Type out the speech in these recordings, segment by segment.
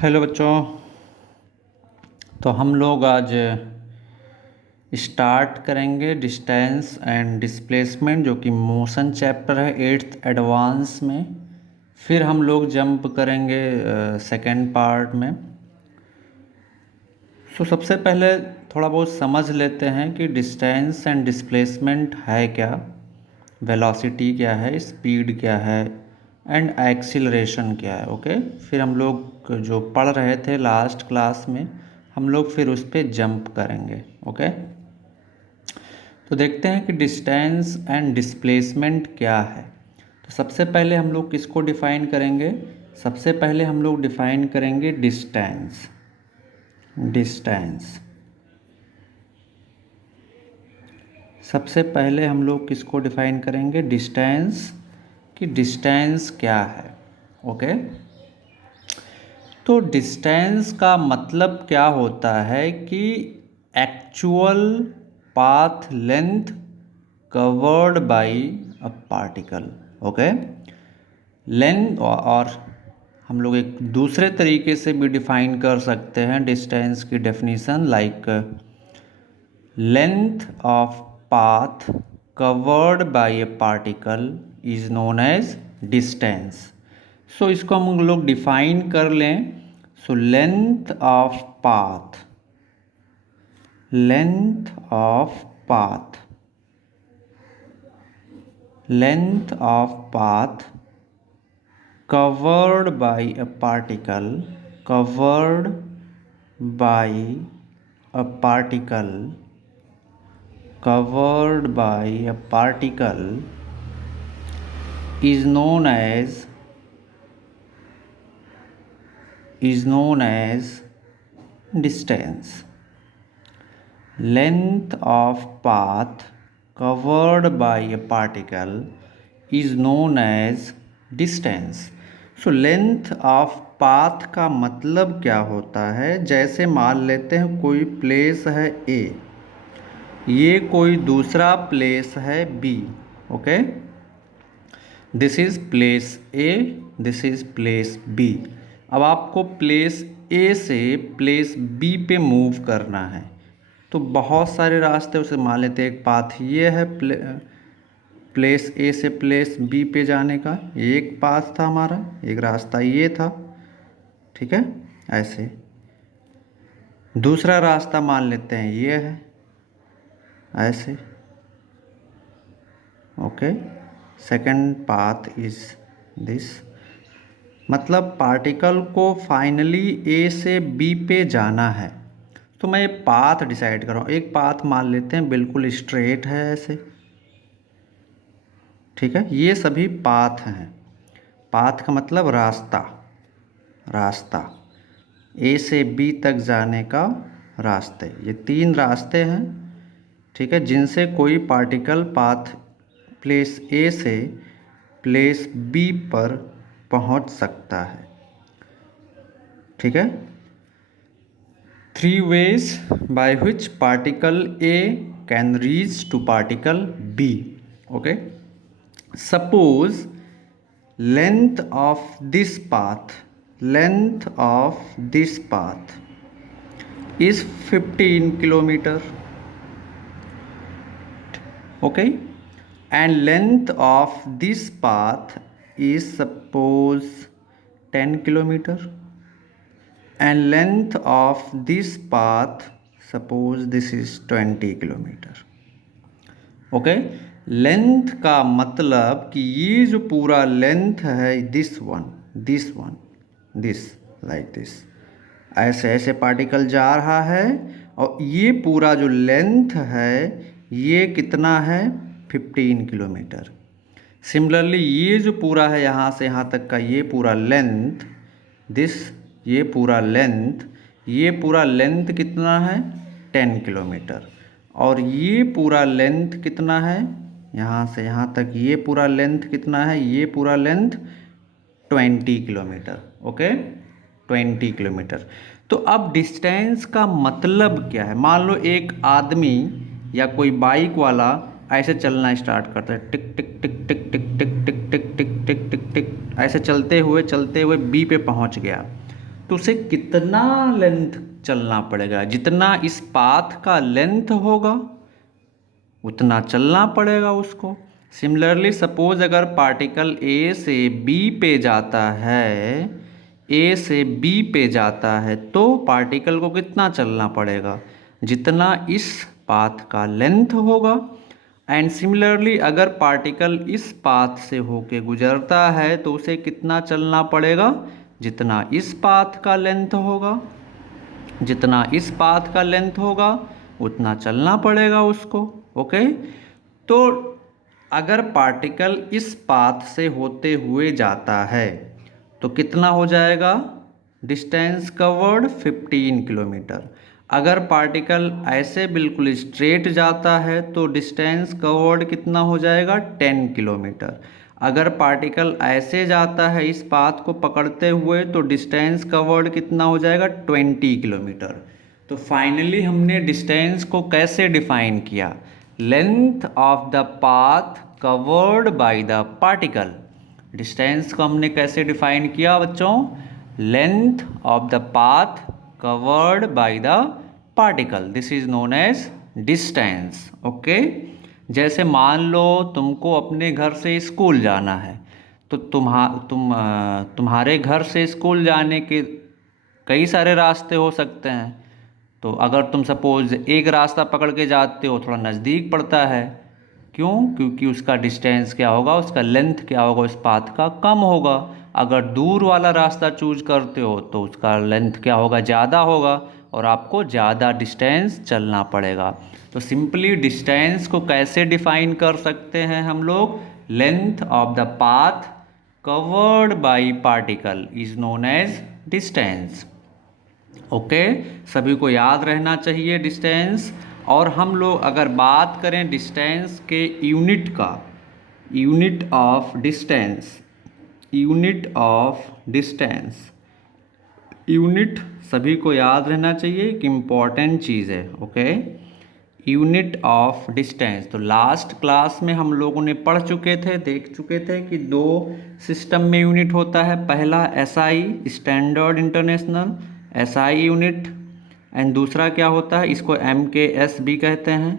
Hello बच्चों। तो हम लोग आज स्टार्ट करेंगे डिस्टेंस एंड डिस्प्लेसमेंट, जो कि मोशन चैप्टर है 8th एडवांस में। फिर हम लोग जंप करेंगे सेकेंड पार्ट में। तो सबसे पहले थोड़ा बहुत समझ लेते हैं कि डिस्टेंस एंड डिस्प्लेसमेंट है क्या, वेलोसिटी क्या है, स्पीड क्या है एंड एक्सीलरेशन क्या है। ओके, फिर हम लोग जो पढ़ रहे थे लास्ट क्लास में हम लोग फिर उस पर जंप करेंगे। ओके, तो देखते हैं कि डिस्टेंस एंड डिस्प्लेसमेंट क्या है। तो सबसे पहले हम लोग किसको डिफ़ाइन करेंगे? सबसे पहले हम लोग डिफ़ाइन करेंगे डिस्टेंस। डिस्टेंस सबसे पहले हम लोग किसको डिफ़ाइन करेंगे? डिस्टेंस, कि डिस्टेंस क्या है। ओके, तो डिस्टेंस का मतलब क्या होता है कि actual path length covered by a particle. Okay, length, और हम लोग एक दूसरे तरीके से भी डिफाइन कर सकते हैं डिस्टेंस की definition, like length of path covered by a particle is known as distance. So इसको हम लोग डिफाइन कर लें। So length of path, length of path, length of path covered by a particle, covered by a particle, covered by a particle is known as distance. Length of path covered by a particle is known as distance. So length of path का मतलब क्या होता है? जैसे मान लेते हैं कोई प्लेस है ए, ये कोई दूसरा प्लेस है B. Okay, this is place A, this is place B. अब आपको प्लेस ए से प्लेस बी पे मूव करना है, तो बहुत सारे रास्ते उसे मान लेते हैं। एक पाथ ये है प्लेस ए से प्लेस बी पे जाने का, एक पाथ था हमारा, एक रास्ता ये था। ठीक है, ऐसे दूसरा रास्ता मान लेते हैं ये है, ऐसे। Okay, second path is this. मतलब पार्टिकल को फाइनली ए से बी पे जाना है, तो मैं ये पाथ डिसाइड कर रहा हूँ। एक पाथ मान लेते हैं बिल्कुल स्ट्रेट है, ऐसे। ठीक है, ये सभी पाथ हैं। पाथ का मतलब रास्ता, रास्ता ए से बी तक जाने का रास्ते। ये तीन रास्ते हैं, ठीक है, जिनसे कोई पार्टिकल पाथ प्लेस ए से प्लेस बी पर पहुंच सकता है। ठीक है, 3 ways by which particle A can reach to particle B. Okay, suppose length of this path, length of this path is 15 kilometer. Okay, and length of this path is suppose 10 kilometer, and length of this path suppose this is 20 kilometer. Okay, length का मतलब कि ये जो पूरा length है, this one, this one, this, like this, ऐसे ऐसे particle जा रहा है, और ये पूरा जो लेंथ है ये कितना है? 15 किलोमीटर। सिमिलरली ये जो पूरा है यहाँ से यहाँ तक का ये पूरा लेंथ, दिस, ये पूरा लेंथ, ये पूरा लेंथ कितना है? 10 किलोमीटर। और ये पूरा लेंथ कितना है? यहाँ से यहाँ तक ये पूरा लेंथ कितना है? ये पूरा लेंथ 20 किलोमीटर। Okay, 20 kilometre. तो अब डिस्टेंस का मतलब क्या है? मान लो एक आदमी या कोई बाइक वाला ऐसे चलना स्टार्ट करता है, टिक टिक टिक टिक टिक टिक टिक टिक टिक टिक टिक टिक, ऐसे चलते हुए बी पे पहुंच गया। तो उसे कितना लेंथ चलना पड़ेगा, जितना इस पाथ का लेंथ होगा उतना चलना पड़ेगा उसको। सिमिलरली सपोज अगर पार्टिकल ए से बी पे जाता है, ए से बी पे जाता है तो पार्टिकल को कितना चलना पड़ेगा, जितना इस पाथ का लेंथ होगा। एंड सिमिलरली अगर पार्टिकल इस पाथ से होके गुजरता है तो उसे कितना चलना पड़ेगा, जितना इस पाथ का लेंथ होगा, जितना इस पाथ का लेंथ होगा उतना चलना पड़ेगा उसको। ओके, तो अगर पार्टिकल इस पाथ से होते हुए जाता है तो कितना हो जाएगा, डिस्टेंस कवर्ड 15 किलोमीटर। अगर पार्टिकल ऐसे बिल्कुल स्ट्रेट जाता है तो डिस्टेंस कवर्ड कितना हो जाएगा, 10 किलोमीटर। अगर पार्टिकल ऐसे जाता है इस पाथ को पकड़ते हुए तो डिस्टेंस कवर्ड कितना हो जाएगा, 20 किलोमीटर। तो फाइनली हमने डिस्टेंस को कैसे डिफाइन किया, length of the path covered by the particle. Distance को हमने कैसे डिफाइन किया बच्चों, length of the path covered by the particle, this is known as distance. Okay, जैसे मान लो तुमको अपने घर से स्कूल जाना है तो तुम्हारे घर से स्कूल जाने के कई सारे रास्ते हो सकते हैं। तो अगर तुम सपोज एक रास्ता पकड़ के जाते हो थोड़ा नज़दीक पड़ता है, क्यों, क्योंकि उसका डिस्टेंस क्या होगा, उसका लेंथ क्या होगा उस पाथ का, कम होगा। अगर दूर वाला रास्ता चूज करते हो तो उसका लेंथ क्या होगा, ज़्यादा होगा और आपको ज़्यादा डिस्टेंस चलना पड़ेगा। तो सिंपली डिस्टेंस को कैसे डिफाइन कर सकते हैं हम लोग, length of the path covered by particle is known as distance. Okay, सभी को याद रहना चाहिए डिस्टेंस। और हम लोग अगर बात करें डिस्टेंस के यूनिट का, unit of distance, unit of distance, unit सभी को याद रहना चाहिए कि इम्पॉर्टेंट चीज़ है। ओके, यूनिट ऑफ डिस्टेंस तो लास्ट क्लास में हम लोगों ने पढ़ चुके थे, देख चुके थे कि दो सिस्टम में यूनिट होता है। पहला SI, standard international SI unit, and दूसरा क्या होता है, इसको एमकेएस भी कहते हैं।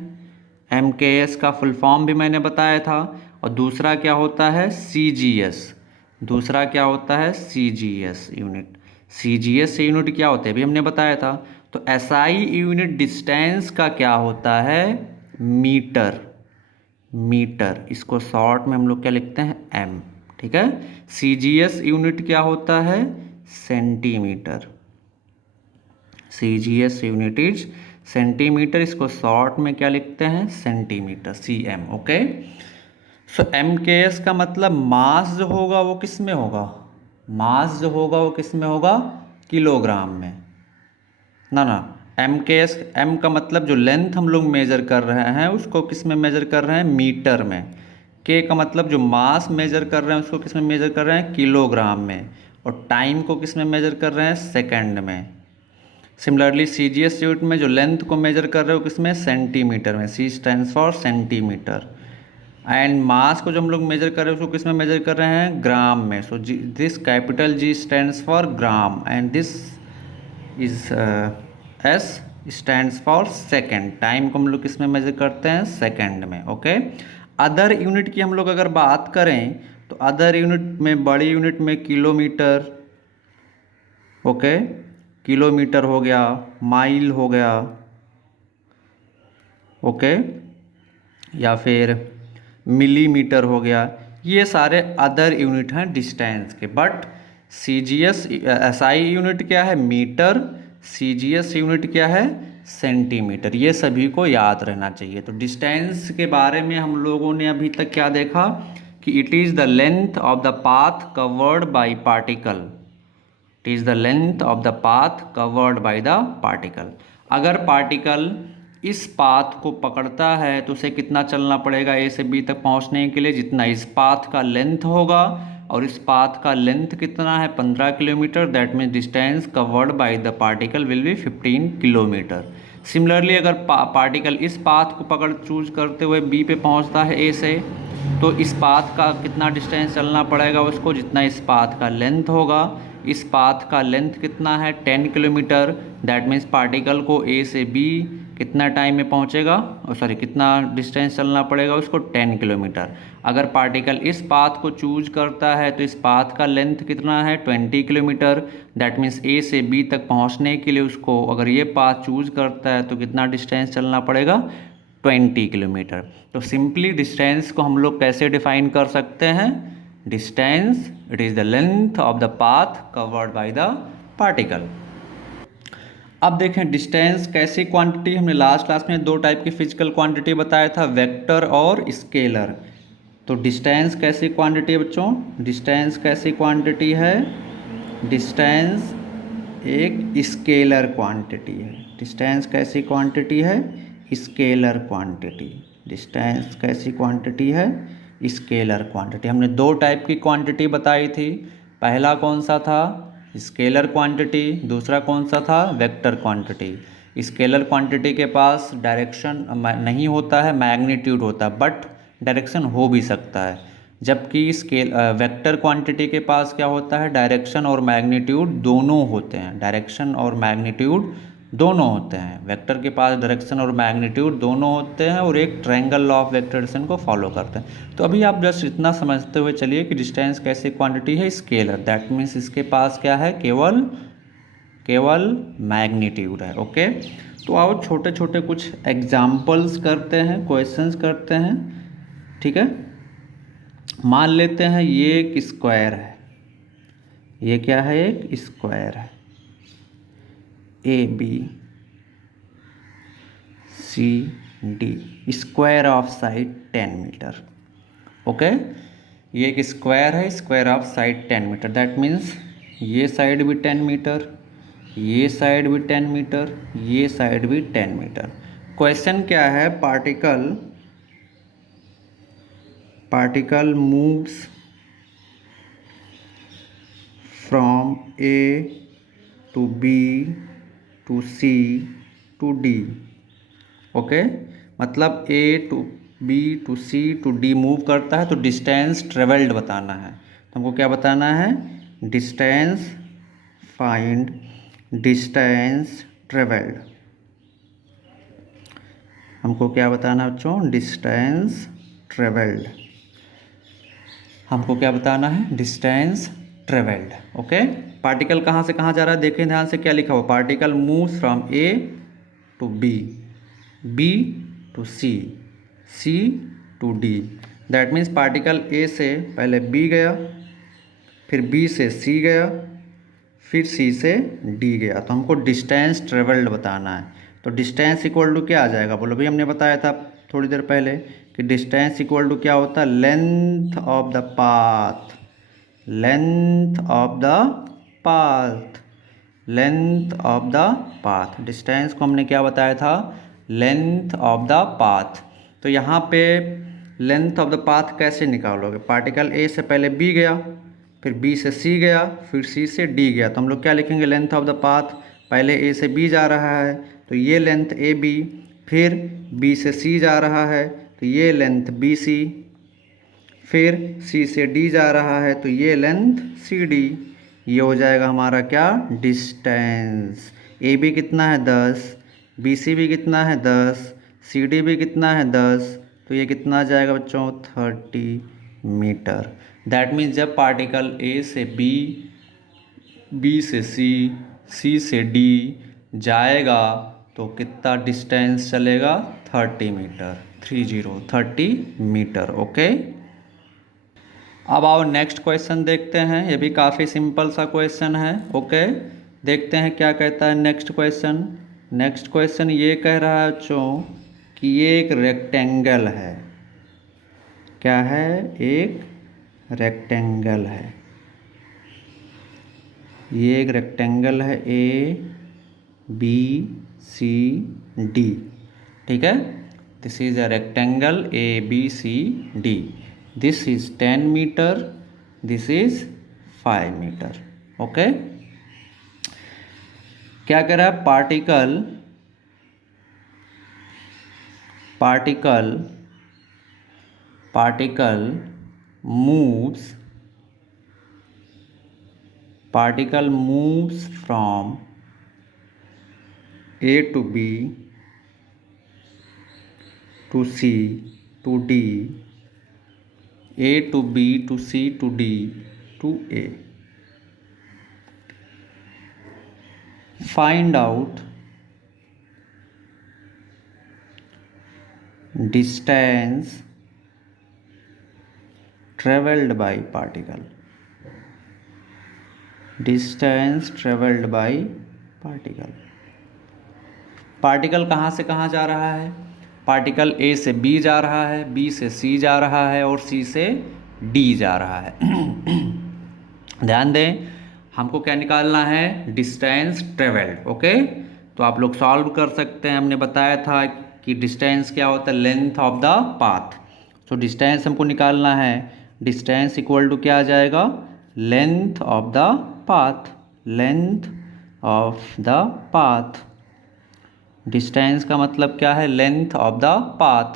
एमकेएस का फुल फॉर्म भी मैंने बताया था। और दूसरा क्या होता है, सीजीएस। दूसरा क्या होता है, सीजीएस यूनिट। सीजीएस यूनिट क्या होता है अभी हमने बताया था। तो एसआई यूनिट डिस्टेंस का क्या होता है, मीटर। मीटर, इसको शॉर्ट में हम लोग क्या लिखते हैं, एम। ठीक है, सीजीएस यूनिट क्या होता है, centimetre. CGS unit is centimetre, इसको शॉर्ट में क्या लिखते हैं, सेंटीमीटर, सीएम। ओके, सो एमकेएस का मतलब मास जो होगा वो किस में होगा, मास जो होगा वो किस में होगा, किलोग्राम में। ना, एमकेएस, एम का मतलब जो लेंथ हम लोग मेजर कर रहे हैं उसको किस में मेजर कर रहे हैं, मीटर में। के का मतलब जो मास मेजर कर रहे हैं उसको किस में मेजर कर रहे हैं, किलोग्राम में। और टाइम को किस में मेजर कर रहे हैं, सेकंड में। सिमिलरली सीजीएस यूनिट में जो लेंथ को मेजर कर रहे हो किसमें, सेंटीमीटर में। C stands for centimetre. And mass को जो हम लोग मेजर कर रहे हैं उसको किसमें मेजर कर रहे हैं, ग्राम में। So this capital G stands for gram and this is S stands for second. Time को हम लोग किसमें मेजर करते हैं, सेकेंड में। ओके, अदर यूनिट की हम लोग अगर बात करें तो अदर यूनिट में, बड़ी यूनिट में किलोमीटर, ओके, किलोमीटर हो गया, माइल हो गया, ओके, या फिर मिलीमीटर हो गया, ये सारे अदर यूनिट हैं डिस्टेंस के। बट सीजीएस एसआई यूनिट क्या है, मीटर। सीजीएस यूनिट क्या है, सेंटीमीटर। ये सभी को याद रहना चाहिए। तो डिस्टेंस के बारे में हम लोगों ने अभी तक क्या देखा कि it is the length of the path covered by particle. It is the length of the path covered by the particle. अगर पार्टिकल इस पाथ को पकड़ता है तो उसे कितना चलना पड़ेगा ए से बी तक पहुंचने के लिए, जितना इस पाथ का लेंथ होगा। और इस पाथ का लेंथ कितना है, 15 kilometre. That means distance covered by the particle will be 15 kilometre. Similarly अगर पार्टिकल इस पाथ को पकड़ चूज करते हुए बी पे पहुंचता है ए से, तो इस पाथ का कितना डिस्टेंस चलना पड़ेगा उसको, जितना इस पाथ का लेंथ होगा। इस पाथ का लेंथ कितना है 10 किलोमीटर। दैट मीन्स पार्टिकल को ए से बी कितना टाइम में पहुंचेगा, सॉरी कितना डिस्टेंस चलना पड़ेगा उसको 10 किलोमीटर। अगर पार्टिकल इस पाथ को चूज करता है तो इस पाथ का लेंथ कितना है 20 किलोमीटर। दैट मीन्स ए से बी तक पहुंचने के लिए उसको अगर ये पाथ चूज करता है तो कितना डिस्टेंस चलना पड़ेगा 20 किलोमीटर। तो सिंपली डिस्टेंस को हम लोग कैसे डिफाइन कर सकते हैं, distance it is the length of the path covered by the particle. अब देखें डिस्टेंस कैसी क्वांटिटी, हमने लास्ट क्लास में दो टाइप की फिजिकल क्वांटिटी बताया था, वेक्टर और स्केलर। तो डिस्टेंस कैसी क्वांटिटी है बच्चों, डिस्टेंस कैसी क्वांटिटी है, डिस्टेंस एक स्केलर क्वांटिटी है। डिस्टेंस कैसी क्वांटिटी है, स्केलर क्वांटिटी। डिस्टेंस कैसी क्वांटिटी है, स्केलर क्वांटिटी। हमने दो टाइप की क्वांटिटी बताई थी, पहला कौन सा था स्केलर क्वांटिटी, दूसरा कौन सा था वेक्टर क्वांटिटी। स्केलर क्वांटिटी के पास डायरेक्शन नहीं होता है, मैग्नीट्यूड होता है, बट डायरेक्शन हो भी सकता है। जबकि वेक्टर क्वांटिटी के पास क्या होता है, डायरेक्शन और मैग्नीट्यूड दोनों होते हैं, डायरेक्शन और मैग्नीट्यूड दोनों होते हैं। वेक्टर के पास डायरेक्शन और मैग्नीट्यूड दोनों होते हैं और एक ट्रायंगल लॉ ऑफ वेक्टरेशन को फॉलो करते हैं। तो अभी आप जस्ट इतना समझते हुए चलिए कि डिस्टेंस कैसी क्वांटिटी है, स्केलर। दैट मीन्स इसके पास क्या है, केवल मैग्नीट्यूड है। ओके, तो आओ छोटे छोटे कुछ एग्जाम्पल्स करते हैं, क्वेश्चंस करते हैं। ठीक है, मान लेते हैं ये एक स्क्वायर है, ये क्या है, एक स्क्वायर है, A B C D, square of side 10 metre. Okay, ये एक स्क्वायर है, square of side 10 metre. That means ये साइड भी 10 मीटर, ये साइड भी 10 मीटर, ये साइड भी 10 मीटर। क्वेश्चन क्या है, particle moves from A to B to C to D. Okay, मतलब A to B to C to D move करता है, तो डिस्टेंस ट्रेवल्ड बताना है। तो हमको क्या बताना है, डिस्टेंस, फाइंड डिस्टेंस ट्रेवल्ड। हमको क्या बताना है बच्चों, डिस्टेंस ट्रेवल्ड। हमको क्या बताना है, डिस्टेंस ट्रेवल्ड। ओके, पार्टिकल कहाँ से कहाँ जा रहा है, देखें ध्यान से क्या लिखा हुआ, particle moves from A to B, B to C, C to D. That means particle A से पहले बी गया, फिर बी से सी गया, फिर सी से डी गया। तो हमको डिस्टेंस ट्रेवल्ड बताना है। तो डिस्टेंस इक्वल टू क्या आ जाएगा, बोलो भाई, हमने बताया था थोड़ी देर पहले कि डिस्टेंस इक्वल टू क्या होता है, length of the path, length of the path, length of the path. Distance को हमने क्या बताया था, लेंथ ऑफ द पाथ। तो यहाँ पे लेंथ ऑफ द पाथ कैसे निकालोगे, पार्टिकल ए से पहले बी गया, फिर बी से सी गया, फिर सी से डी गया, तो हम लोग क्या लिखेंगे, लेंथ ऑफ द पाथ, पहले ए से बी जा रहा है तो ये लेंथ ए बी, फिर बी से सी जा रहा है तो ये लेंथ बी सी, फिर सी से डी जा रहा है तो ये लेंथ सी डी। ये हो जाएगा हमारा क्या, डिस्टेंस। ए बी कितना है 10, बी सी भी कितना है 10, सी डी भी कितना है 10, तो ये कितना आ जाएगा बच्चों 30 मीटर। दैट मीन्स जब पार्टिकल ए से बी, बी से सी, सी से डी जाएगा तो कितना डिस्टेंस चलेगा 30 मीटर, 30 मीटर। ओके, अब आओ नेक्स्ट क्वेश्चन देखते हैं, ये भी काफ़ी सिंपल सा क्वेश्चन है। ओके, देखते हैं क्या कहता है नेक्स्ट क्वेश्चन। नेक्स्ट क्वेश्चन ये कह रहा है बच्चों कि ये एक रेक्टेंगल है, क्या है, एक रेक्टेंगल है, ये एक रेक्टेंगल है ए बी सी डी। ठीक है, this is a rectangle A B C D, this is 10 metre, this is 5 metre. Okay, क्या कह रहा है, particle moves particle moves from A to B to C to D, A to B to C to D to A. Find out distance traveled by particle. Distance traveled by particle. Particle कहाँ से कहाँ जा रहा है? Particle A से B जा रहा है, B से C जा रहा है और C से D जा रहा है। ध्यान दें, हमको क्या निकालना है? Distance travelled. ओके, तो आप लोग सॉल्व कर सकते हैं। हमने बताया था कि डिस्टेंस क्या होता है? Length of the path. तो डिस्टेंस हमको निकालना है। डिस्टेंस इक्वल टू क्या आ जाएगा? Length of the path. Length of the path. Distance का मतलब क्या है? Length of the path.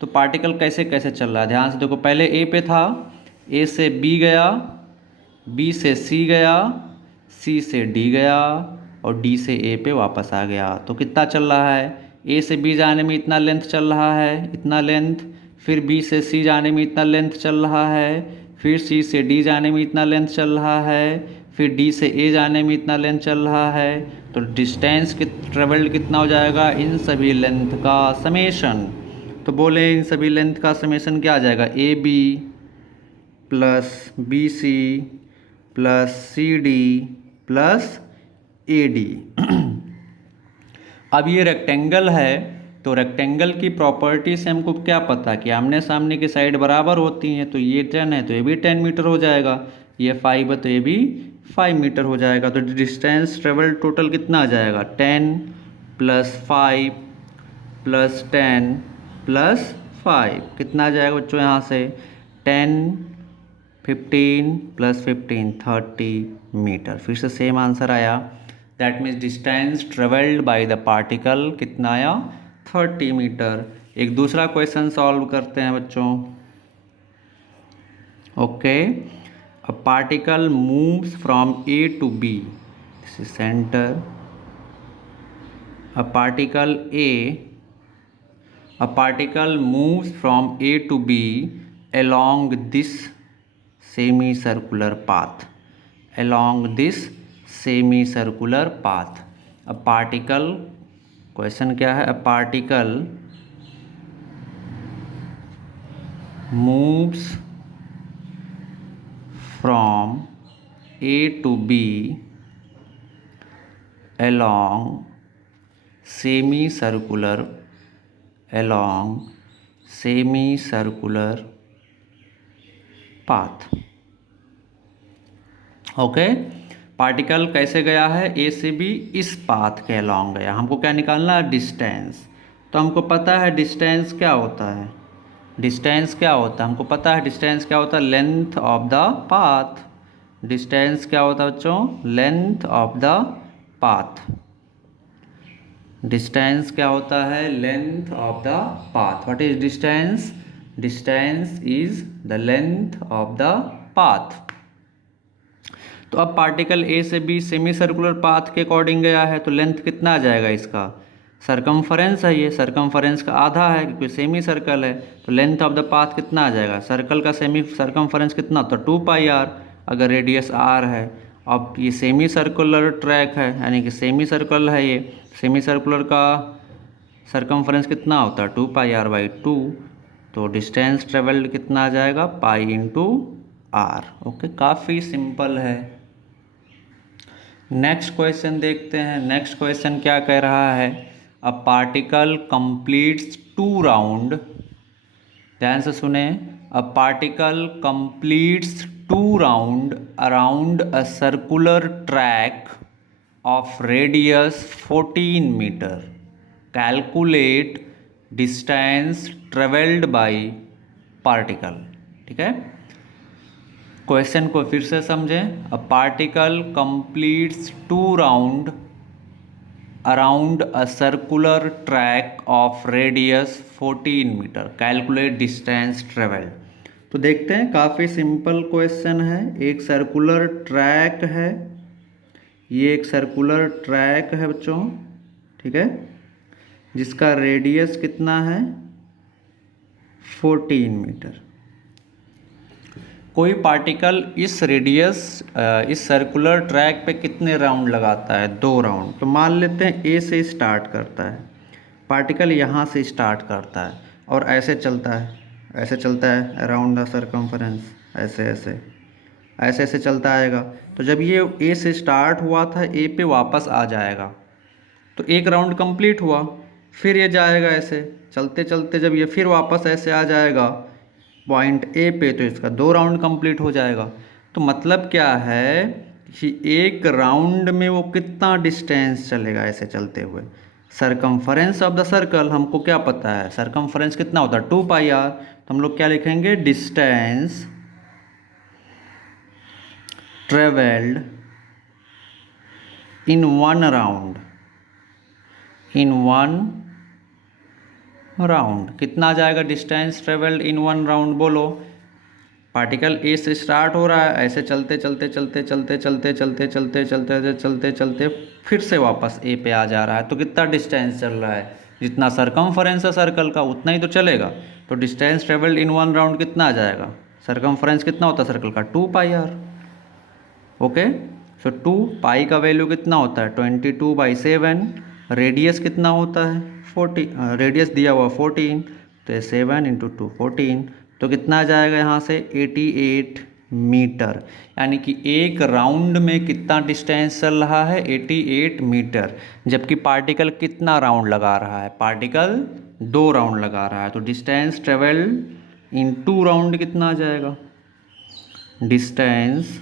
तो पार्टिकल कैसे कैसे चल रहा है? ध्यान से देखो, पहले ए पे था, ए से बी गया, बी से सी गया, सी से डी गया और डी से ए पे वापस आ गया। तो कितना चल रहा है? ए से बी जाने में इतना लेंथ चल रहा है, इतना लेंथ। फिर बी से सी जाने में इतना लेंथ चल रहा है, फिर सी से डी जाने में इतना लेंथ चल रहा है, फिर डी से ए जाने में इतना लेंथ चल रहा है। तो डिस्टेंस ट्रेवल्ड कितना हो जाएगा? इन सभी लेंथ का समेशन। तो बोले इन सभी लेंथ का समेशन क्या आ जाएगा? A B plus B C plus C D plus A D. अब ये रेक्टेंगल है, तो रेक्टेंगल की प्रॉपर्टी से हमको क्या पता कि आमने सामने की साइड बराबर होती हैं। तो ये 10 है तो ये भी 10 मीटर हो जाएगा, ये 5 है तो ये भी 5 मीटर हो जाएगा। तो डिस्टेंस ट्रेवल टोटल कितना आ जाएगा? 10 प्लस 5 प्लस 10 प्लस 5 कितना आ जाएगा बच्चों? यहाँ से 10 15 प्लस 15 30 मीटर। फिर से सेम आंसर आया। That means distance travelled bye the particle कितना आया? 30 मीटर। एक दूसरा क्वेश्चन सॉल्व करते हैं बच्चों। Okay, a particle moves from A to B, this is centre. A particle moves from A to B along this semicircular path, along this semicircular path। A particle, question क्या है? A particle moves from A to B along semicircular path. Okay, particle कैसे गया है? ए से B इस path के along गया। हमको क्या निकालना है? डिस्टेंस। तो हमको पता है डिस्टेंस क्या होता है। डिस्टेंस क्या होता है? हमको पता है डिस्टेंस क्या होता है? Length of the path. Distance क्या होता है बच्चों? Length of the path. Distance क्या होता है? Length of the path. What is distance? Distance is the length of the path. तो अब पार्टिकल ए से बी सेमी सर्कुलर पाथ के अकॉर्डिंग गया है, तो लेंथ कितना आ जाएगा इसका? सरकमफरेंस है, ये सरकमफरेंस का आधा है क्योंकि सेमी सर्कल है। तो लेंथ ऑफ द पाथ कितना आ जाएगा? सर्कल का सेमी सरकमफरेंस कितना होता है? 2πr, अगर रेडियस r है। अब ये सेमी सर्कुलर ट्रैक है, यानी कि सेमी सर्कल है ये। सेमी सर्कुलर का सरकमफरेंस कितना होता है? 2πr/2। तो डिस्टेंस ट्रेवल्ड कितना आ जाएगा? Pi into r. ओके, काफ़ी सिंपल है। नेक्स्ट क्वेश्चन देखते हैं। नेक्स्ट क्वेश्चन क्या कह रहा है? अ पार्टिकल कंप्लीट्स 2 राउंड, ध्यान से सुने। A particle completes 2 round around a circular track of radius 14 metre. Calculate distance travelled by particle. ठीक है, क्वेश्चन को फिर से समझें। A particle completes 2 round around a circular track of radius 14 metre. Calculate distance travelled. तो देखते हैं, काफ़ी सिंपल क्वेश्चन है। एक सर्कुलर ट्रैक है ये एक सर्कुलर ट्रैक है बच्चों, ठीक है, जिसका रेडियस कितना है 14 मीटर। कोई पार्टिकल इस रेडियस इस सर्कुलर ट्रैक पे कितने राउंड लगाता है? 2 राउंड। तो मान लेते हैं ए से स्टार्ट करता है, पार्टिकल यहाँ से स्टार्ट करता है और ऐसे चलता है, ऐसे चलता है अराउंड द सर्कम्फरेंस, ऐसे ऐसे ऐसे ऐसे चलता आएगा। तो जब ये ए से स्टार्ट हुआ था ए पे वापस आ जाएगा, तो एक राउंड कंप्लीट हुआ। फिर ये जाएगा ऐसे चलते चलते, जब ये फिर वापस ऐसे आ जाएगा पॉइंट ए पे, तो इसका 2 राउंड कंप्लीट हो जाएगा। तो मतलब क्या है कि एक राउंड में वो कितना डिस्टेंस चलेगा ऐसे चलते हुए? सरकमफरेंस ऑफ द सर्कल हमको क्या पता है, सरकमफरेंस कितना होता है 2πr। तो हम लोग क्या लिखेंगे, distance travelled in one round, in one round कितना आ जाएगा distance travelled in one round? बोलो। पार्टिकल ए से स्टार्ट हो रहा है, ऐसे चलते चलते चलते चलते चलते चलते चलते चलते चलते चलते फिर से वापस ए पे आ जा रहा है, तो कितना डिस्टेंस चल रहा है? जितना सरकमफरेंस है सर्कल का उतना ही तो चलेगा। तो distance travelled in one round कितना आ जाएगा? सरकमफरेंस कितना होता है सर्कल का? 2πr। ओके, सो 2 का वैल्यू कितना होता है 22/7। रेडियस कितना होता है 40, रेडियस दिया हुआ 14, तो ये 7 × 2 14, तो कितना आ जाएगा यहाँ से 88 मीटर। यानी कि एक राउंड में कितना डिस्टेंस चल रहा है 88 मीटर। जबकि पार्टिकल कितना राउंड लगा रहा है? पार्टिकल 2 राउंड लगा रहा है। तो डिस्टेंस ट्रेवल्ड इन 2 राउंड कितना आ जाएगा? डिस्टेंस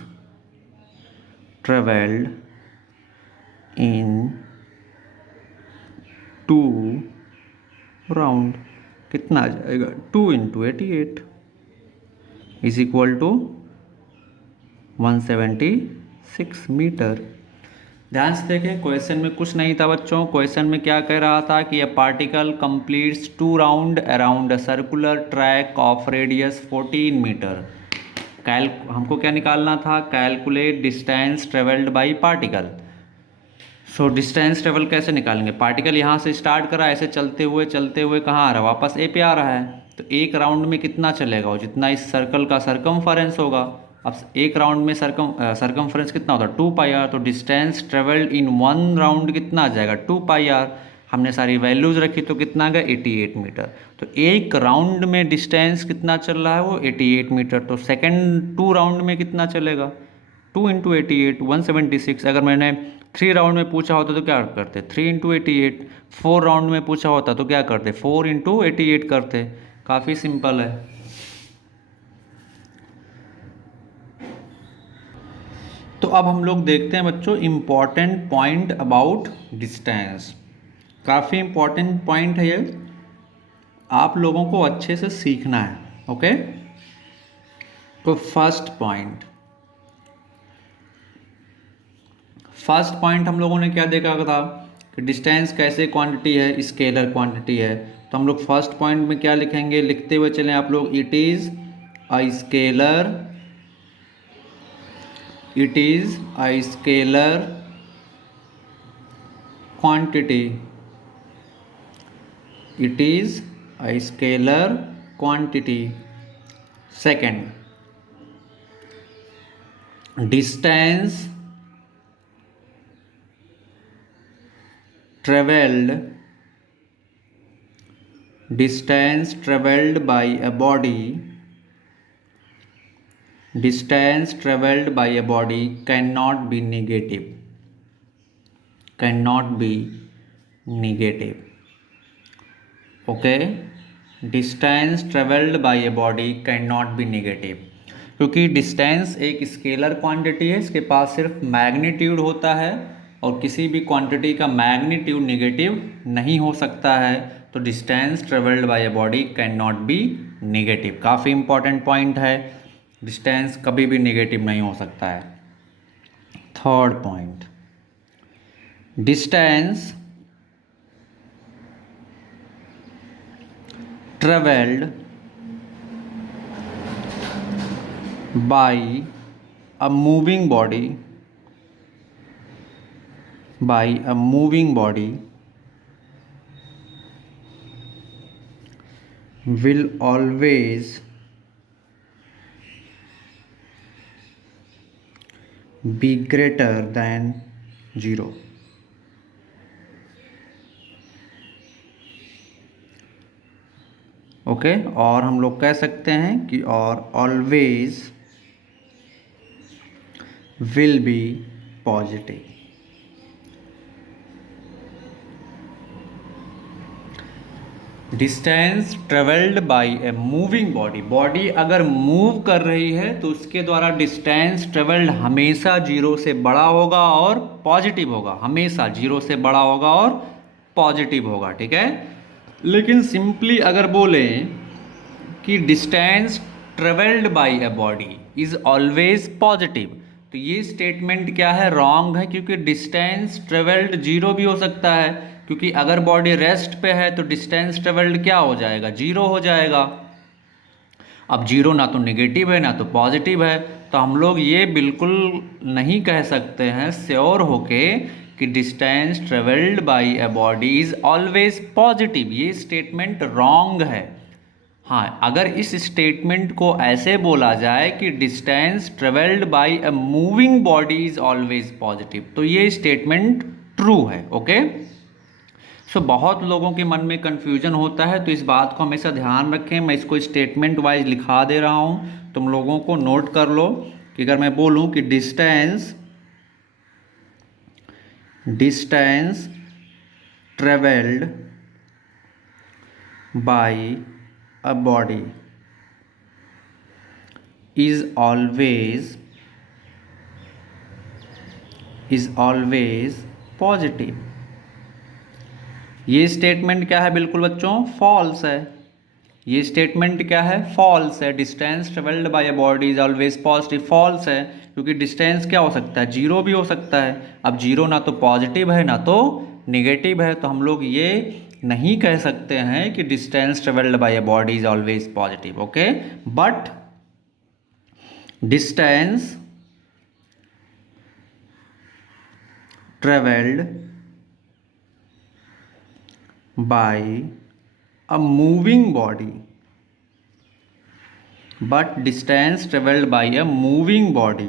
ट्रेवल्ड इन 2 राउंड कितना आ जाएगा? 2 × 88 इज इक्वल टू 176 मीटर। ध्यान से देखें, क्वेश्चन में कुछ नहीं था बच्चों। क्वेश्चन में क्या कह रहा था कि a particle completes 2 round around a circular track of radius 14 metre. हमको क्या निकालना था? Calculate distance travelled by particle. So distance travel कैसे निकालेंगे? पार्टिकल यहाँ से स्टार्ट करा, ऐसे चलते हुए कहाँ आ रहा है? वापस ए पे आ रहा है। तो एक राउंड में कितना चलेगा वो? जितना इस सर्कल का सरकमफरेंस होगा। अब एक राउंड में सरकमफरेंस कितना होता है 2πr। तो distance travelled in one round कितना आ जाएगा 2πr। हमने सारी वैल्यूज रखी तो कितना आ गया 88 मीटर। तो एक राउंड में डिस्टेंस कितना चल रहा है वो 88 मीटर। तो सेकेंड 2 राउंड में कितना चलेगा 2 × 88 176। अगर मैंने 3 राउंड में पूछा होता तो क्या करते 3 × 88। 4 राउंड में पूछा होता तो क्या करते 4 × 88 करते। काफ़ी सिंपल है। तो अब हम लोग देखते हैं बच्चों इम्पॉर्टेंट पॉइंट अबाउट डिस्टेंस। काफ़ी इम्पॉर्टेंट पॉइंट है ये, आप लोगों को अच्छे से सीखना है। ओके, तो फर्स्ट पॉइंट हम लोगों ने क्या देखा था कि डिस्टेंस कैसे क्वांटिटी है, स्केलर क्वांटिटी है। तो हम लोग फर्स्ट पॉइंट में क्या लिखेंगे, लिखते हुए चलें आप लोग, it is a scalar quantity. It is a scalar quantity. Second, distance traveled by a body, cannot be negative. Okay, distance travelled bye a body can not be negative, क्योंकि distance एक स्केलर क्वांटिटी है, इसके पास सिर्फ magnitude होता है और किसी भी क्वांटिटी का मैग्नीट्यूड नेगेटिव नहीं हो सकता है। तो distance travelled bye a body can not be negative. काफ़ी इंपॉर्टेंट पॉइंट है, डिस्टेंस कभी भी नेगेटिव नहीं हो सकता है। Third point, distance traveled by a moving body by a moving body will always be greater than 0. Okay और हम लोग कह सकते हैं कि और always will be positive. Distance travelled bye a moving body, body अगर मूव कर रही है तो उसके द्वारा डिस्टेंस ट्रेवल्ड हमेशा 0 से बड़ा होगा और पॉजिटिव होगा, हमेशा 0 से बड़ा होगा और पॉजिटिव होगा, ठीक है। लेकिन सिंपली अगर बोलें कि distance travelled bye a body is always positive, तो ये स्टेटमेंट क्या है, रॉन्ग है, क्योंकि डिस्टेंस ट्रेवल्ड 0 भी हो सकता है, क्योंकि अगर बॉडी रेस्ट पे है तो डिस्टेंस ट्रेवल्ड क्या हो जाएगा, 0 हो जाएगा। अब 0 ना तो नेगेटिव है ना तो पॉजिटिव है, तो हम लोग ये बिल्कुल नहीं कह सकते हैं श्योर होके कि distance travelled bye a body is always positive. ये स्टेटमेंट रॉन्ग है। हाँ, अगर इस स्टेटमेंट को ऐसे बोला जाए कि distance travelled by a moving body is always positive, तो ये स्टेटमेंट ट्रू है। ओके, सो बहुत लोगों के मन में कन्फ्यूजन होता है, तो इस बात को हमेशा ध्यान रखें। मैं इसको स्टेटमेंट वाइज लिखा दे रहा हूँ, तुम लोगों को नोट कर लो कि अगर मैं बोलूँ कि distance travelled bye a body is always positive। ये स्टेटमेंट क्या है बिल्कुल बच्चों, फॉल्स है। ये स्टेटमेंट क्या है, फॉल्स है। Distance travelled by a body is always positive, false है, क्योंकि डिस्टेंस क्या हो सकता है, 0 भी हो सकता है। अब 0 ना तो पॉजिटिव है ना तो निगेटिव है, तो हम लोग ये नहीं कह सकते हैं कि distance travelled by a body is always positive. Okay, but distance travelled by a moving body, but distance traveled by a moving body,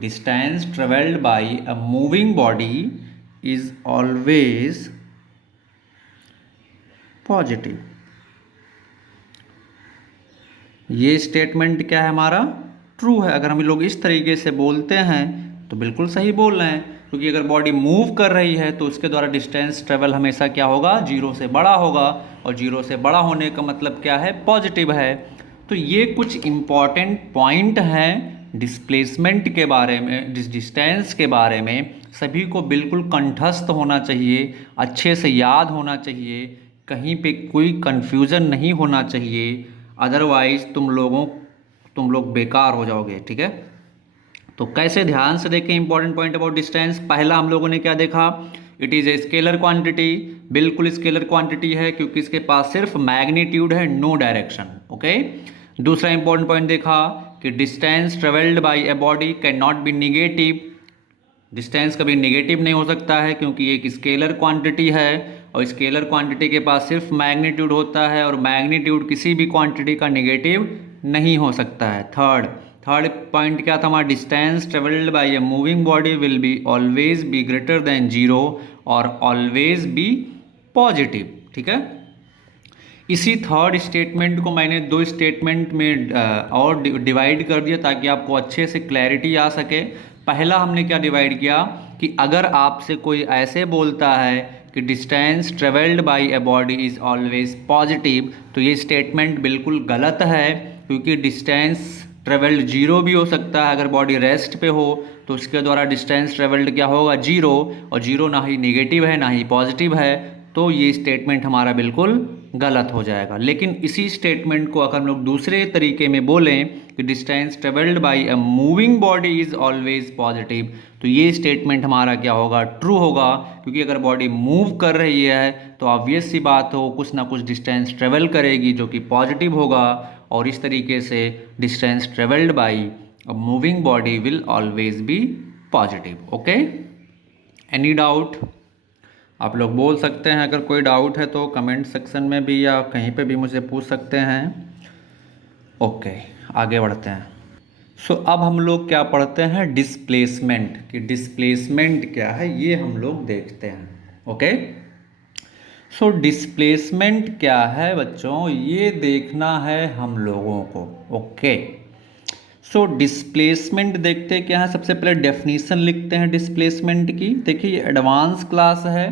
distance traveled by a moving body is always positive। ये statement क्या है हमारा, true है। अगर हम लोग इस तरीके से बोलते हैं तो बिल्कुल सही बोल रहे हैं, क्योंकि अगर बॉडी मूव कर रही है तो उसके द्वारा डिस्टेंस ट्रेवल हमेशा क्या होगा, 0 से बड़ा होगा, और 0 से बड़ा होने का मतलब क्या है, पॉजिटिव है। तो ये कुछ इम्पॉर्टेंट पॉइंट हैं डिस्प्लेसमेंट के बारे में, डिस्टेंस के बारे में। सभी को बिल्कुल कंठस्थ होना चाहिए, अच्छे से याद होना चाहिए, कहीं पे कोई कन्फ्यूज़न नहीं होना चाहिए, अदरवाइज तुम लोग बेकार हो जाओगे, ठीक है। तो कैसे, ध्यान से देखें इंपॉर्टेंट पॉइंट अबाउट डिस्टेंस। पहला हम लोगों ने क्या देखा, it is a scalar quantity, बिल्कुल स्केलर क्वांटिटी है, क्योंकि इसके पास सिर्फ मैग्नीट्यूड है, नो डायरेक्शन। ओके, दूसरा इंपॉर्टेंट पॉइंट देखा कि distance travelled bye a body can not be negative, distance कभी नेगेटिव नहीं हो सकता है, क्योंकि ये एक स्केलर क्वांटिटी है, और स्केलर क्वांटिटी के पास सिर्फ मैग्नीट्यूड होता है, और मैग्नीट्यूड किसी भी क्वांटिटी का नेगेटिव नहीं हो सकता है। थर्ड पॉइंट क्या था हमारा, distance travelled bye a moving body will be always be greater than 0 और ऑलवेज बी पॉजिटिव, ठीक है। इसी थर्ड स्टेटमेंट को मैंने 2 स्टेटमेंट में और डिवाइड कर दिया ताकि आपको अच्छे से क्लैरिटी आ सके। पहला हमने क्या डिवाइड किया कि अगर आपसे कोई ऐसे बोलता है कि distance travelled bye a body is always positive, तो ये स्टेटमेंट बिल्कुल गलत है, क्योंकि डिस्टेंस ट्रेवल्ड 0 भी हो सकता है। अगर बॉडी रेस्ट पे हो तो उसके द्वारा डिस्टेंस ट्रेवल्ड क्या होगा, 0, और 0 ना ही नेगेटिव है ना ही पॉजिटिव है, तो ये स्टेटमेंट हमारा बिल्कुल गलत हो जाएगा। लेकिन इसी स्टेटमेंट को अगर हम लोग दूसरे तरीके में बोलें कि distance travelled by a moving body is always positive, तो ये स्टेटमेंट हमारा क्या होगा, ट्रू होगा, क्योंकि अगर बॉडी मूव कर रही है तो ऑब्वियस सी बात हो कुछ ना कुछ डिस्टेंस ट्रेवल करेगी जो कि पॉजिटिव होगा, और इस तरीके से distance travelled by a moving body will always be positive. Okay, any doubt? आप लोग बोल सकते हैं, अगर कोई डाउट है तो कमेंट सेक्शन में भी या कहीं पे भी मुझे पूछ सकते हैं। ओके, आगे बढ़ते हैं। सो अब हम लोग क्या पढ़ते हैं, डिस्प्लेसमेंट, कि डिस्प्लेसमेंट क्या है ये हम लोग देखते हैं। ओके, सो डिस्प्लेसमेंट क्या है बच्चों, ये देखना है हम लोगों को। ओके, सो डिस्प्लेसमेंट देखते क्या है, सबसे पहले डेफिनीशन लिखते हैं डिस्प्लेसमेंट की। देखिए ये एडवांस क्लास है,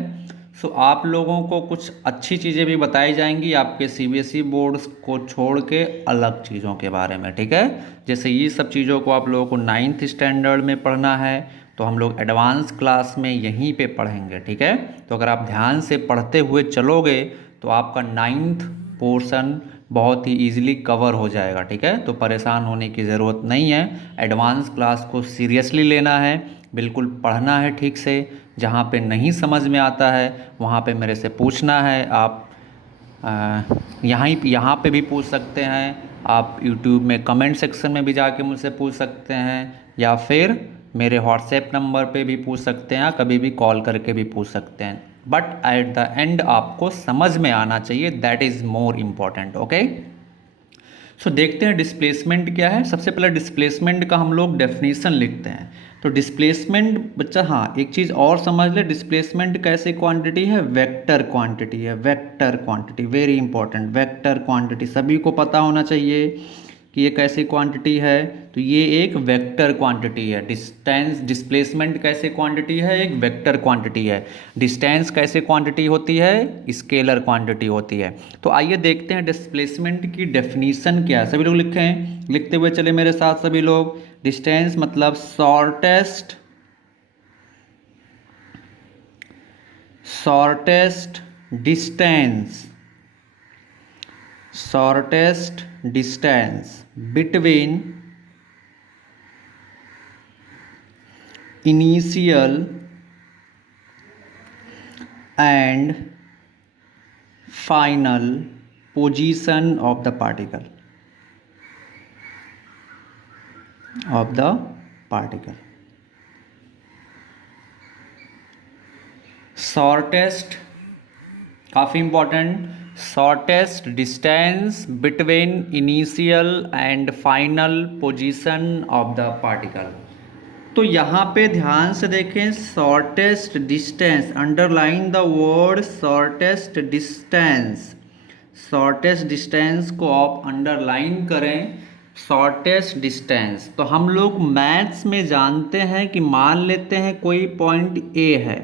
सो आप लोगों को कुछ अच्छी चीज़ें भी बताई जाएंगी आपके सीबीएसई बोर्ड को छोड़ के अलग चीज़ों के बारे में, ठीक है। जैसे ये सब चीज़ों को आप लोगों को 9th स्टैंडर्ड में पढ़ना है, तो हम लोग एडवांस क्लास में यहीं पे पढ़ेंगे, ठीक है। तो अगर आप ध्यान से पढ़ते हुए चलोगे तो आपका 9th पोर्शन बहुत ही ईजिली कवर हो जाएगा, ठीक है। तो परेशान होने की ज़रूरत नहीं है, एडवांस क्लास को सीरियसली लेना है, बिल्कुल पढ़ना है ठीक से। जहाँ पे नहीं समझ में आता है वहाँ पे मेरे से पूछना है। आप यहाँ पे भी पूछ सकते हैं, आप यूट्यूब में कमेंट सेक्शन में भी जाके मुझसे पूछ सकते हैं, या फिर मेरे व्हाट्सएप नंबर पे भी पूछ सकते हैं, या कभी भी कॉल करके भी पूछ सकते हैं। बट एट द एंड आपको समझ में आना चाहिए, that is more important. Okay, so देखते हैं डिस्प्लेसमेंट क्या है। सबसे पहले डिस्प्लेसमेंट का हम लोग डेफिनेशन लिखते हैं। तो डिस्प्लेसमेंट बच्चा, हाँ एक चीज़ और समझ ले, डिस्प्लेसमेंट कैसे क्वांटिटी है, वेक्टर क्वांटिटी है। Vector quantity very important, vector quantity सभी को पता होना चाहिए कि ये कैसी क्वांटिटी है। तो ये एक वेक्टर क्वांटिटी है। डिस्टेंस, डिस्प्लेसमेंट कैसे क्वांटिटी है, एक वेक्टर क्वांटिटी है। डिस्टेंस कैसे क्वांटिटी होती है, स्केलर क्वांटिटी होती है। तो आइए देखते हैं डिस्प्लेसमेंट की डेफिनीशन क्या है। सभी लोग लिखें, लिखते हुए चले मेरे साथ सभी लोग। डिस्टेंस मतलब shortest distance, shortest distance between initial and final position of the particle, shortest, काफ़ी important, shortest distance between initial and final position of the particle. तो यहाँ पे ध्यान से देखें, shortest distance, underline the word shortest distance. Shortest distance को आप underline करें, शॉर्टेस्ट डिस्टेंस। तो हम लोग मैथ्स में जानते हैं कि मान लेते हैं कोई पॉइंट ए है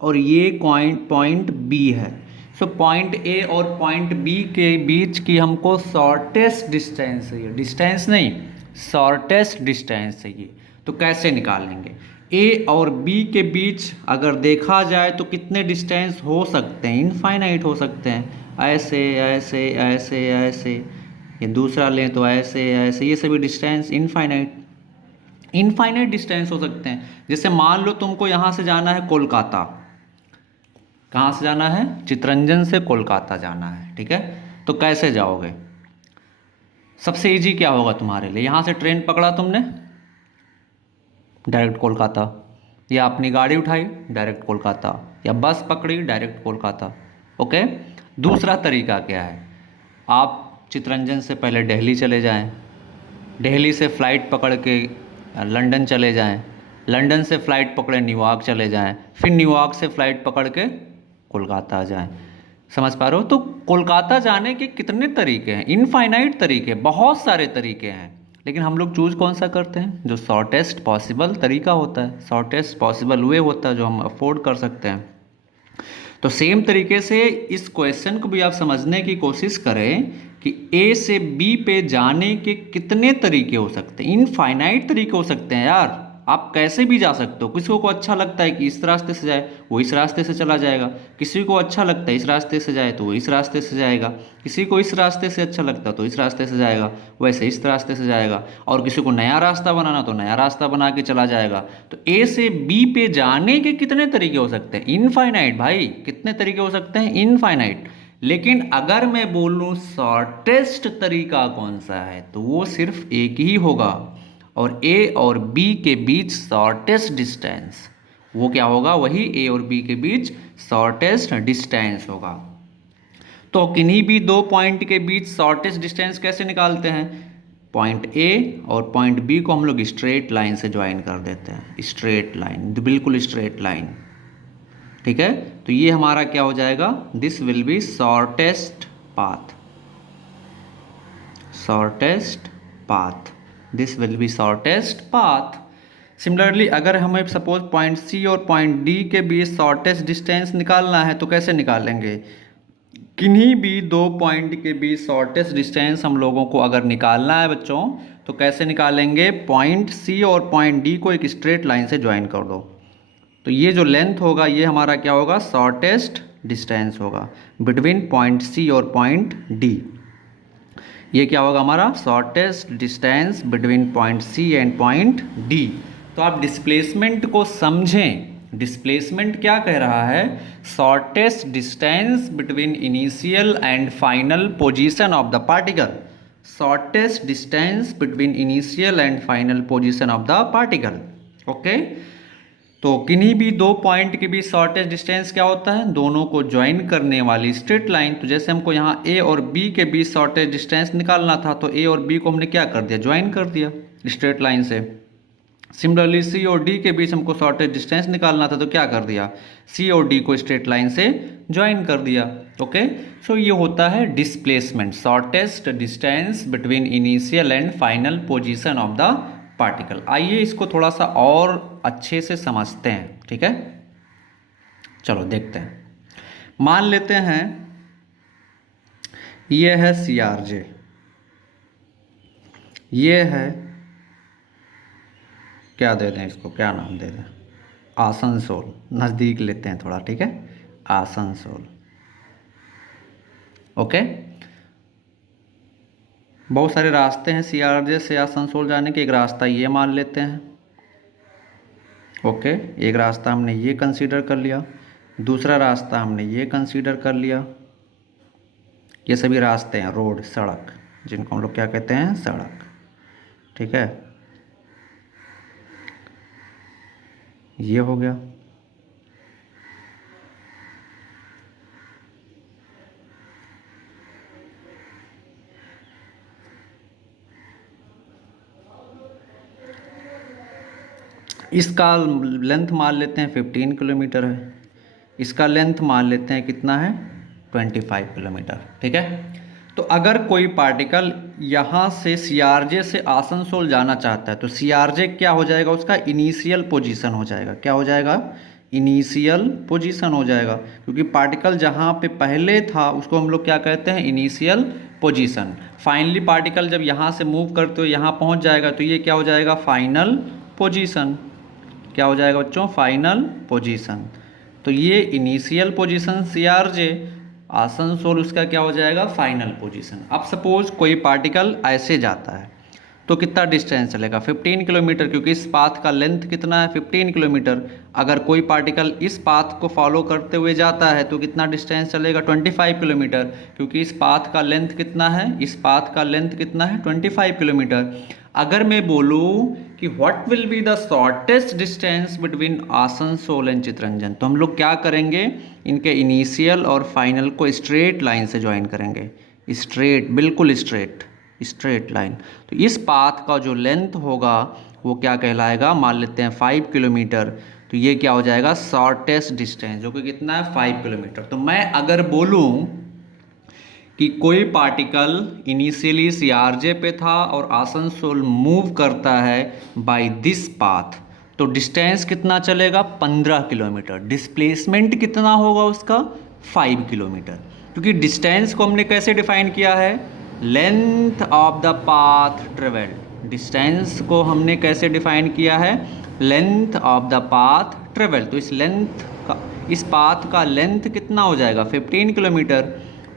और ये पॉइंट बी है। सो पॉइंट ए और पॉइंट बी के बीच की हमको शॉर्टेस्ट डिस्टेंस चाहिए, डिस्टेंस नहीं, शॉर्टेस्ट डिस्टेंस चाहिए। तो कैसे निकालेंगे, ए और बी के बीच अगर देखा जाए तो कितने डिस्टेंस हो सकते हैं, इनफाइनाइट हो सकते हैं, ऐसे ऐसे ऐसे ऐसे, ये दूसरा लें तो ऐसे ऐसे, ये सभी डिस्टेंस इनफाइनाइट डिस्टेंस हो सकते हैं। जैसे मान लो तुमको यहाँ से जाना है कोलकाता, कहाँ से जाना है, चितरंजन से कोलकाता जाना है, ठीक है। तो कैसे जाओगे, सबसे इजी क्या होगा तुम्हारे लिए, यहाँ से ट्रेन पकड़ा तुमने डायरेक्ट कोलकाता, या अपनी गाड़ी उठाई डायरेक्ट कोलकाता, या बस पकड़ी डायरेक्ट कोलकाता। ओके, दूसरा तरीका क्या है, आप चितरंजन से पहले दिल्ली चले जाएं, दिल्ली से फ़्लाइट पकड़ के लंदन चले जाएं, लंदन से फ़्लाइट पकड़े न्यूयॉर्क चले जाएं, फिर न्यूयॉर्क से फ़्लाइट पकड़ के कोलकाता जाएं। समझ पा रहे हो। तो कोलकाता जाने के कितने तरीके हैं, इनफाइनाइट तरीके, बहुत सारे तरीके हैं, लेकिन हम लोग चूज़ कौन सा करते हैं, जो शॉर्टेस्ट पॉसिबल तरीका होता है, शॉर्टेस्ट पॉसिबल वे होता है जो हम अफोर्ड कर सकते हैं। तो सेम तरीके से इस क्वेश्चन को भी आप समझने की कोशिश करें कि ए से बी पे जाने के कितने तरीके हो सकते हैं, इनफाइनाइट तरीके हो सकते हैं यार, आप कैसे भी जा सकते हो। किसी को अच्छा लगता है कि इस रास्ते से जाए, वो इस रास्ते से चला जाएगा, किसी को अच्छा लगता है इस रास्ते से जाए तो वो इस रास्ते से जाएगा, किसी को इस रास्ते से अच्छा लगता है तो इस रास्ते से जाएगा, वैसे इस रास्ते से जाएगा, और किसी को नया रास्ता बनाना तो नया रास्ता बना के चला जाएगा। तो ए से बी पे जाने के कितने तरीके हो सकते हैं, इनफाइनाइट भाई, कितने तरीके हो सकते हैं, इनफाइनाइट। लेकिन अगर मैं बोलूँ शॉर्टेस्ट तरीका कौन सा है, तो वो सिर्फ एक ही होगा, और ए और बी के बीच शॉर्टेस्ट डिस्टेंस, वो क्या होगा, वही ए और बी के बीच शॉर्टेस्ट डिस्टेंस होगा। तो किन्हीं भी दो पॉइंट के बीच शॉर्टेस्ट डिस्टेंस कैसे निकालते हैं, पॉइंट ए और पॉइंट बी को हम लोग स्ट्रेट लाइन से ज्वाइन कर देते हैं, स्ट्रेट लाइन, बिल्कुल स्ट्रेट लाइन, ठीक है। तो ये हमारा क्या हो जाएगा, this will be shortest path, shortest path, this will be shortest path. Similarly अगर हमें सपोज पॉइंट सी और पॉइंट डी के बीच शॉर्टेस्ट डिस्टेंस निकालना है तो कैसे निकालेंगे, किन्हीं भी दो पॉइंट के बीच शॉर्टेस्ट डिस्टेंस हम लोगों को अगर निकालना है बच्चों तो कैसे निकालेंगे, पॉइंट सी और पॉइंट डी को एक स्ट्रेट लाइन से ज्वाइन कर दो। तो ये जो लेंथ होगा ये हमारा क्या होगा, शॉर्टेस्ट डिस्टेंस होगा बिटवीन पॉइंट सी और पॉइंट डी। ये क्या होगा हमारा shortest distance between point C and point D. तो आप डिस्प्लेसमेंट को समझें, डिस्प्लेसमेंट क्या कह रहा है, shortest distance between initial and final position of the particle, shortest distance between initial and final position of the particle. Okay, तो किन्हीं भी दो पॉइंट के बीच शॉर्टेस्ट डिस्टेंस क्या होता है, दोनों को ज्वाइन करने वाली स्ट्रेट लाइन। तो जैसे हमको यहाँ ए और बी के बीच शॉर्टेस्ट डिस्टेंस निकालना था तो ए और बी को हमने क्या कर दिया, ज्वाइन कर दिया स्ट्रेट लाइन से। सिमिलरली सी और डी के बीच हमको शॉर्टेस्ट डिस्टेंस निकालना था तो क्या कर दिया, सी और डी को स्ट्रेट लाइन से ज्वाइन कर दिया। ओके, सो ये होता है displacement, shortest distance between initial and final position of the particle. आइए इसको थोड़ा सा और अच्छे से समझते हैं, ठीक है। चलो देखते हैं, मान लेते हैं ये है CRJ, ये है, क्या दे दें इसको, क्या नाम दे दें, आसनसोल, नज़दीक लेते हैं थोड़ा, ठीक है, आसनसोल। ओके, बहुत सारे रास्ते हैं CRJ से आसनसोल जाने के, एक रास्ता ये मान लेते हैं। ओके, एक रास्ता हमने ये कंसीडर कर लिया, दूसरा रास्ता हमने ये कंसीडर कर लिया। ये सभी रास्ते हैं, रोड, सड़क, जिनको हम लोग क्या कहते हैं, सड़क, ठीक है। ये हो गया। इसका लेंथ मान लेते हैं 15 किलोमीटर है, इसका लेंथ मान लेते हैं कितना है, 25 किलोमीटर, ठीक है। तो अगर कोई पार्टिकल यहाँ से CRJ से आसनसोल जाना चाहता है तो CRJ क्या हो जाएगा, उसका इनिशियल पोजीशन हो जाएगा, क्या हो जाएगा, इनिशियल पोजीशन हो जाएगा, क्योंकि पार्टिकल जहाँ पे पहले था उसको हम लोग क्या कहते हैं, इनिशियल पोजीशन। फाइनली पार्टिकल जब यहाँ से मूव करते हुए यहाँ पहुँच जाएगा तो ये क्या हो जाएगा, फाइनल पोजीशन, क्या हो जाएगा बच्चों, फाइनल पोजीशन। तो ये इनिशियल पोजीशन CRJ, आसनसोल उसका क्या हो जाएगा, फाइनल पोजीशन। अब सपोज कोई पार्टिकल ऐसे जाता है तो कितना डिस्टेंस चलेगा, 15 किलोमीटर, क्योंकि इस पाथ का लेंथ कितना है, 15 किलोमीटर। अगर कोई पार्टिकल इस पाथ को फॉलो करते हुए जाता है तो कितना डिस्टेंस चलेगा, 25 किलोमीटर, क्योंकि इस पाथ का लेंथ कितना है, इस पाथ का लेंथ कितना है, 25 किलोमीटर। अगर मैं बोलूँ कि what will be the shortest distance between Asansol and Chittaranjan, तो हम लोग क्या करेंगे, इनके इनिशियल और फाइनल को स्ट्रेट लाइन से ज्वाइन करेंगे, स्ट्रेट, बिल्कुल स्ट्रेट, स्ट्रेट लाइन। तो इस पाथ का जो लेंथ होगा वो क्या कहलाएगा, मान लेते हैं 5 किलोमीटर। तो ये क्या हो जाएगा, शॉर्टेस्ट डिस्टेंस, जो कि कितना है, 5 किलोमीटर। तो मैं अगर बोलूँ कि कोई पार्टिकल इनिशियली CRJ पे था और आसनसोल मूव करता है बाय दिस पाथ, तो डिस्टेंस कितना चलेगा, 15 किलोमीटर। डिस्प्लेसमेंट कितना होगा उसका, 5 किलोमीटर, क्योंकि डिस्टेंस को हमने कैसे डिफाइन किया है, length of the path travelled. Distance को हमने कैसे डिफाइन किया है, length of the path travelled. तो इस लेंथ का, इस पाथ का लेंथ कितना हो जाएगा, 15 किलोमीटर।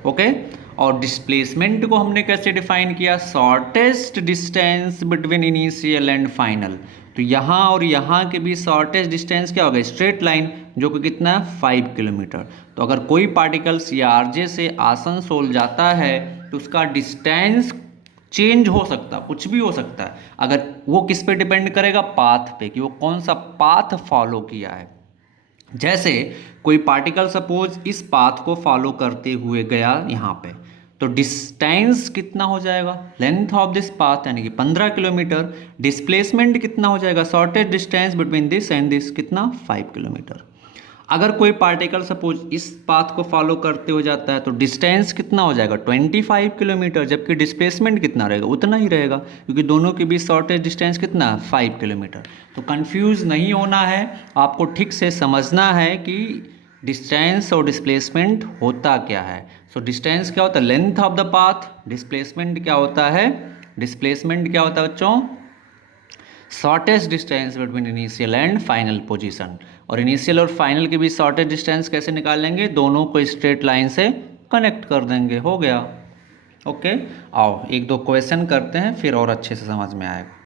ओके, और डिस्प्लेसमेंट को हमने कैसे डिफाइन किया, shortest distance between initial and final. तो यहाँ और यहाँ के बीच शॉर्टेस्ट डिस्टेंस क्या होगा, स्ट्रेट लाइन, जो कि कितना है, 5 किलोमीटर। तो अगर कोई पार्टिकल CRJ से आसनसोल जाता है तो उसका डिस्टेंस चेंज हो सकता, कुछ भी हो सकता है। अगर वो किस पे डिपेंड करेगा, पाथ पे, कि वो कौन सा पाथ फॉलो किया है। जैसे कोई पार्टिकल सपोज इस पाथ को फॉलो करते हुए गया यहाँ पे, तो डिस्टेंस कितना हो जाएगा, लेंथ ऑफ दिस पाथ यानी कि 15 किलोमीटर। डिस्प्लेसमेंट कितना हो जाएगा, shortest distance between this and this कितना, 5 किलोमीटर। अगर कोई पार्टिकल सपोज इस पाथ को फॉलो करते हुए जाता है तो डिस्टेंस कितना हो जाएगा, 25 किलोमीटर, जबकि डिस्प्लेसमेंट कितना रहेगा, उतना ही रहेगा, क्योंकि दोनों के बीच शॉर्टेज डिस्टेंस कितना, 5 किलोमीटर। तो कंफ्यूज नहीं होना है, आपको ठीक से समझना है कि डिस्टेंस और डिस्प्लेसमेंट होता क्या है। सो डिस्टेंस क्या होता है, length of the path. Displacement क्या होता है, डिस्प्लेसमेंट क्या होता है बच्चों, shortest distance between initial and final position. और इनिशियल और फाइनल के बीच शॉर्टेस्ट डिस्टेंस कैसे निकालेंगे, दोनों को स्ट्रेट लाइन से कनेक्ट कर देंगे, हो गया। ओके, आओ एक दो क्वेश्चन करते हैं फिर और अच्छे से समझ में आएगा।